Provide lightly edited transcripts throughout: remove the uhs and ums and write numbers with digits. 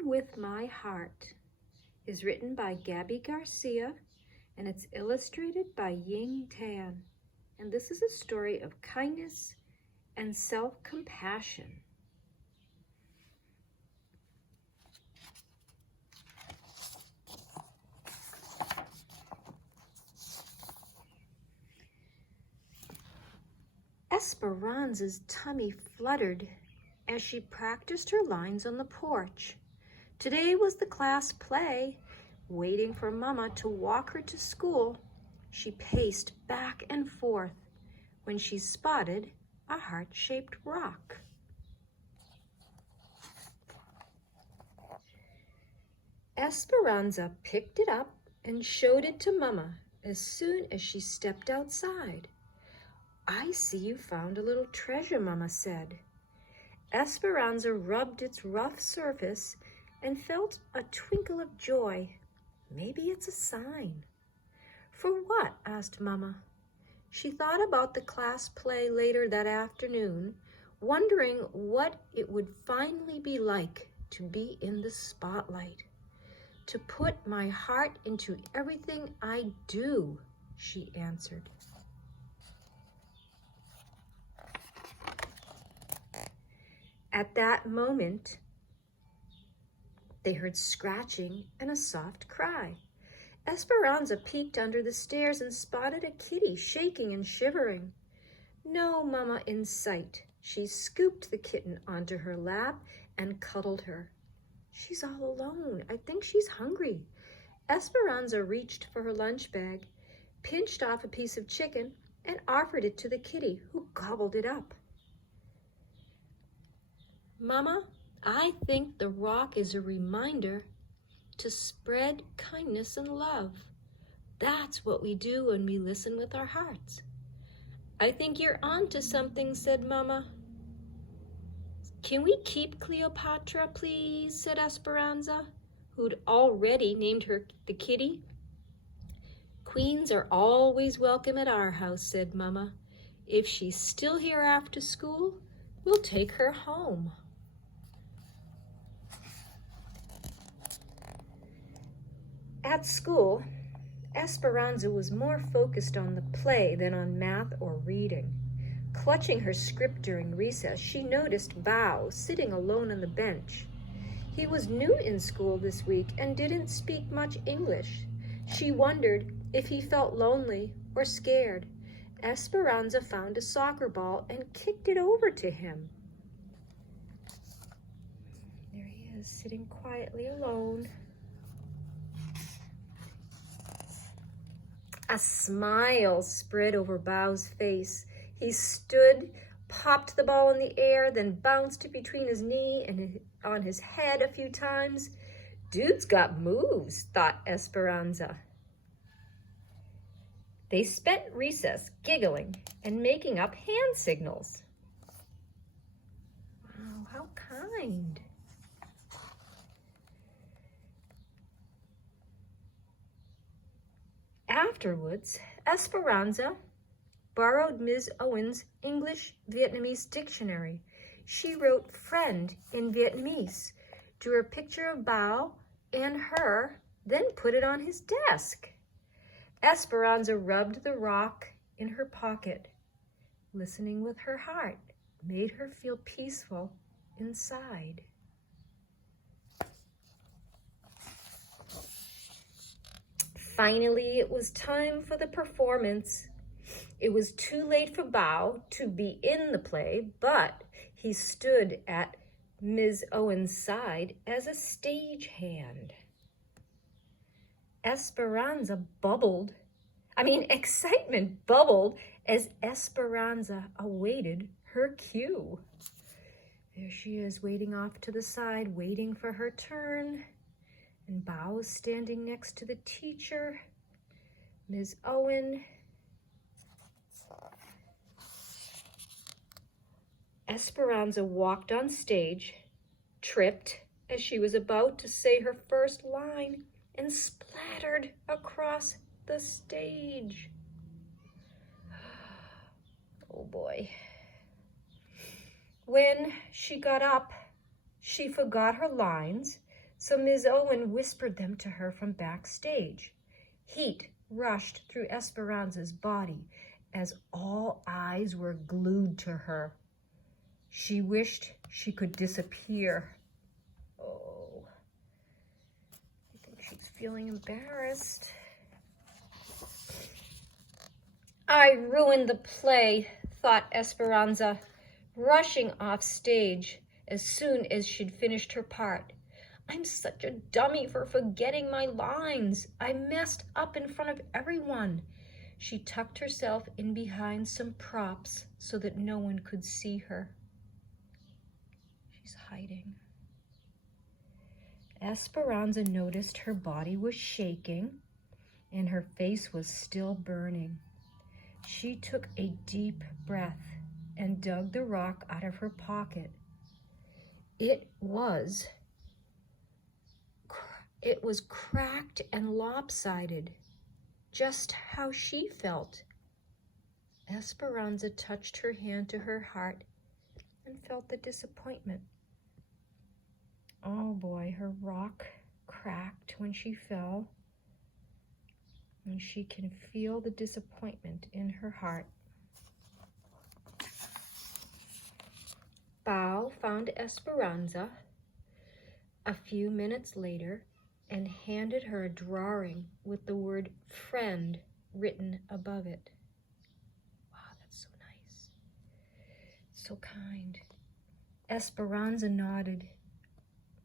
Walking with My Heart is written by Gabi Garcia, and it's illustrated by Ying. And this is a story of kindness and self-compassion. Esperanza's tummy fluttered as she practiced her lines on the porch. Today was the class play. Waiting for Mama to walk her to school, she paced back and forth when she spotted a heart-shaped rock. Esperanza picked it up and showed it to Mama as soon as she stepped outside. "I see you found a little treasure," Mama said. Esperanza rubbed its rough surface and felt a twinkle of joy. Maybe it's a sign. "For what?" asked Mama. She thought about the class play later that afternoon, wondering what it would finally be like to be in the spotlight. "To put my heart into everything I do," she answered. At that moment, they heard scratching and a soft cry. Esperanza peeked under the stairs and spotted a kitty shaking and shivering. No Mama in sight. She scooped the kitten onto her lap and cuddled her. "She's all alone. I think she's hungry." Esperanza reached for her lunch bag, pinched off a piece of chicken, and offered it to the kitty, who gobbled it up. "Mama, I think the rock is a reminder to spread kindness and love. That's what we do when we listen with our hearts." "I think you're onto something," said Mama. "Can we keep Cleopatra, please?" said Esperanza, who'd already named her the kitty. "Queens are always welcome at our house," said Mama. "If she's still here after school, we'll take her home." At school, Esperanza was more focused on the play than on math or reading. Clutching her script during recess, she noticed Bao sitting alone on the bench. He was new in school this week and didn't speak much English. She wondered if he felt lonely or scared. Esperanza found a soccer ball and kicked it over to him. There he is, sitting quietly alone. A smile spread over Bao's face. He stood, popped the ball in the air, then bounced between his knee and on his head a few times. "Dude's got moves," thought Esperanza. They spent recess giggling and making up hand signals. Wow, how kind. Afterwards, Esperanza borrowed Ms. Owen's English-Vietnamese dictionary. She wrote "friend" in Vietnamese, drew a picture of Bao and her, then put it on his desk. Esperanza rubbed the rock in her pocket. Listening with her heart made her feel peaceful inside. Finally, it was time for the performance. It was too late for Bao to be in the play, but he stood at Ms. Owen's side as a stagehand. Excitement bubbled as Esperanza awaited her cue. There she is, waiting off to the side, waiting for her turn. And Bao is standing next to the teacher, Ms. Owen. Esperanza walked on stage, tripped as she was about to say her first line, and splattered across the stage. Oh boy. When she got up, she forgot her lines, so Ms. Owen whispered them to her from backstage. Heat rushed through Esperanza's body as all eyes were glued to her. She wished she could disappear. Oh, I think she's feeling embarrassed. I ruined the play, thought Esperanza, rushing off stage as soon as she'd finished her part. I'm such a dummy for forgetting my lines. I messed up in front of everyone. She tucked herself in behind some props so that no one could see her. She's hiding. Esperanza noticed her body was shaking and her face was still burning. She took a deep breath and dug the rock out of her pocket. It was cracked and lopsided, just how she felt. Esperanza touched her hand to her heart and felt the disappointment. Oh boy, her rock cracked when she fell, and she can feel the disappointment in her heart. Bao found Esperanza a few minutes later and handed her a drawing with the word friend written above it. Wow, that's so nice. So kind. Esperanza nodded.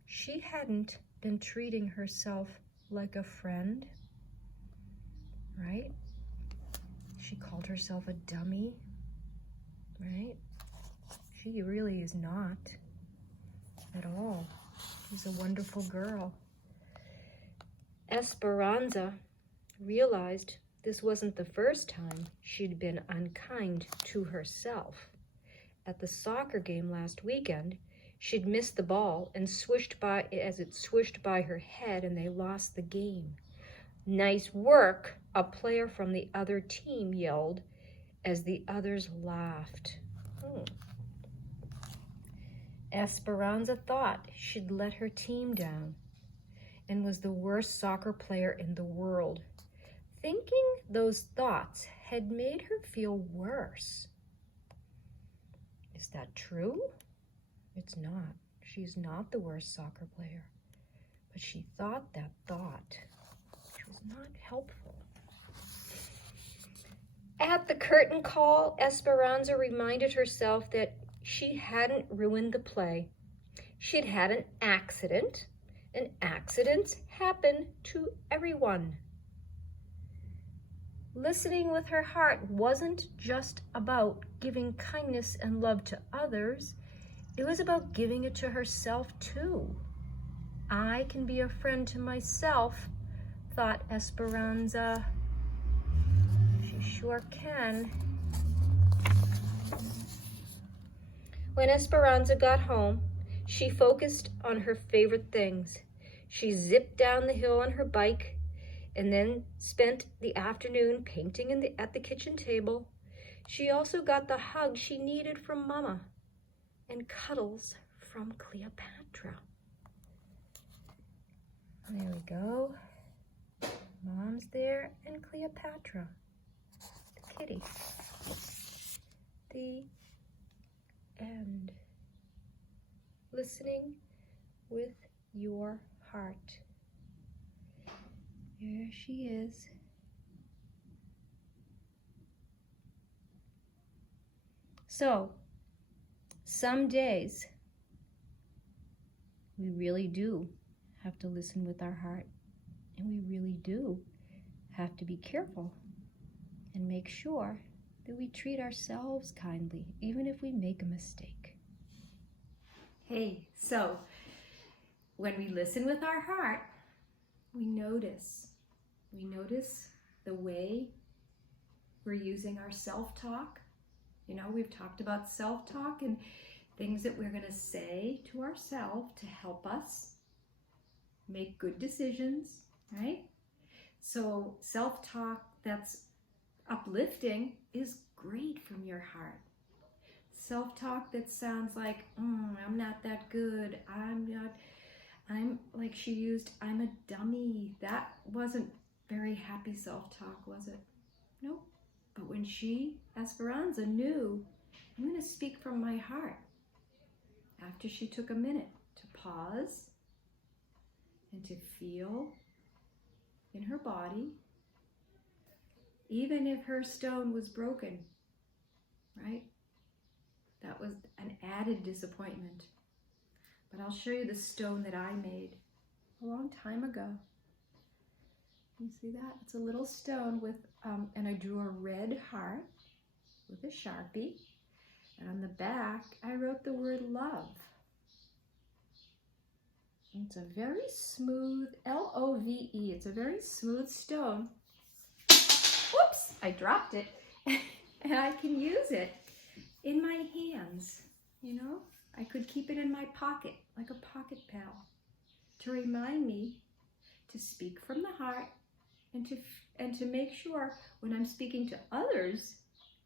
She hadn't been treating herself like a friend, right? She called herself a dummy, right? She really is not at all. She's a wonderful girl. Esperanza realized this wasn't the first time she'd been unkind to herself. At the soccer game last weekend, she'd missed the ball and as it swished by her head, and they lost the game. Nice work, a player from the other team yelled as the others laughed. Esperanza thought she'd let her team down and was the worst soccer player in the world. Thinking those thoughts had made her feel worse. Is that true? It's not. She's not the worst soccer player. But she thought that thought, which was not helpful. At the curtain call, Esperanza reminded herself that she hadn't ruined the play. She'd had an accident, and accidents happen to everyone. Listening with her heart wasn't just about giving kindness and love to others. It was about giving it to herself too. I can be a friend to myself, thought Esperanza. She sure can. When Esperanza got home, she focused on her favorite things. She zipped down the hill on her bike and then spent the afternoon painting at the kitchen table. She also got the hug she needed from Mama and cuddles from Cleopatra. There we go. Mom's there and Cleopatra, the kitty. The end. Listening with your heart. There she is. So, some days we really do have to listen with our heart, and we really do have to be careful and make sure that we treat ourselves kindly, even if we make a mistake. Hey, so when we listen with our heart, we notice the way we're using our self-talk. You know, we've talked about self-talk and things that we're going to say to ourselves to help us make good decisions, right? So self-talk that's uplifting is great from your heart. Self-talk that sounds like, I'm not that good, she used, I'm a dummy. That wasn't very happy self-talk, was it? Nope. But when Esperanza, knew, I'm going to speak from my heart, after she took a minute to pause and to feel in her body, even if her stone was broken, right? That was an added disappointment. But I'll show you the stone that I made a long time ago. You see that? It's a little stone with, and I drew a red heart with a Sharpie. And on the back, I wrote the word love. It's a very smooth, L-O-V-E. It's a very smooth stone. Whoops, I dropped it. And I can use it in my hands, you know? I could keep it in my pocket, like a pocket pal, to remind me to speak from the heart and to make sure when I'm speaking to others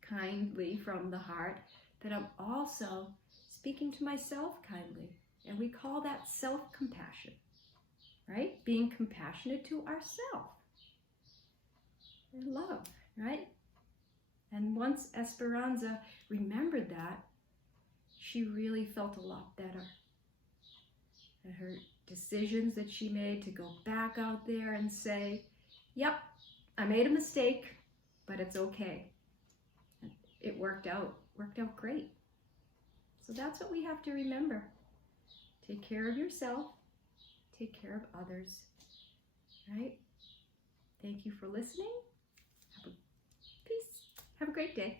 kindly from the heart, that I'm also speaking to myself kindly. And we call that self-compassion, right? Being compassionate to ourselves. And love, right? And once Esperanza remembered that, she really felt a lot better. And her decisions that she made to go back out there and say, yep, I made a mistake, but it's okay. And it worked out great. So that's what we have to remember. Take care of yourself, take care of others, right? Thank you for listening. Peace. Have a great day.